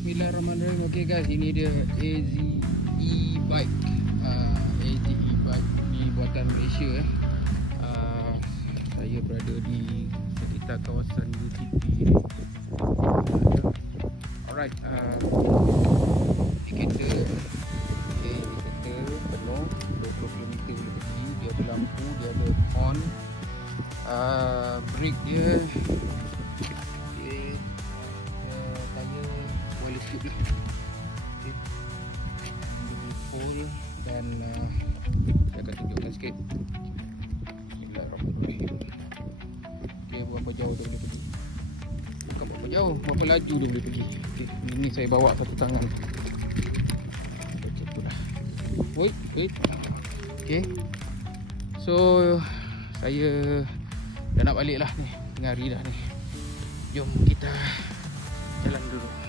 Bismillahirrahmanirrahim. Okay guys, ini dia AZ e-bike. AZ e-bike ni buatan Malaysia. Saya berada di sekitar kawasan UTP ni. Alright, indikator penuh 20 km boleh pergi. Dia ada lampu, dia ada horn, brake dia, tayar okay. Full. Dan saya akan tunjukkan sikit. Bismillahirrahmanirrahim. Okay, berapa jauh dia boleh pergi. Bukan berapa jauh, berapa laju dia boleh pergi. Okay, ini saya bawa satu tangan. Macam tu lah. Wait. Okay, so saya dah nak balik lah ni. Tengah hari dah ni. Jom kita jalan dulu.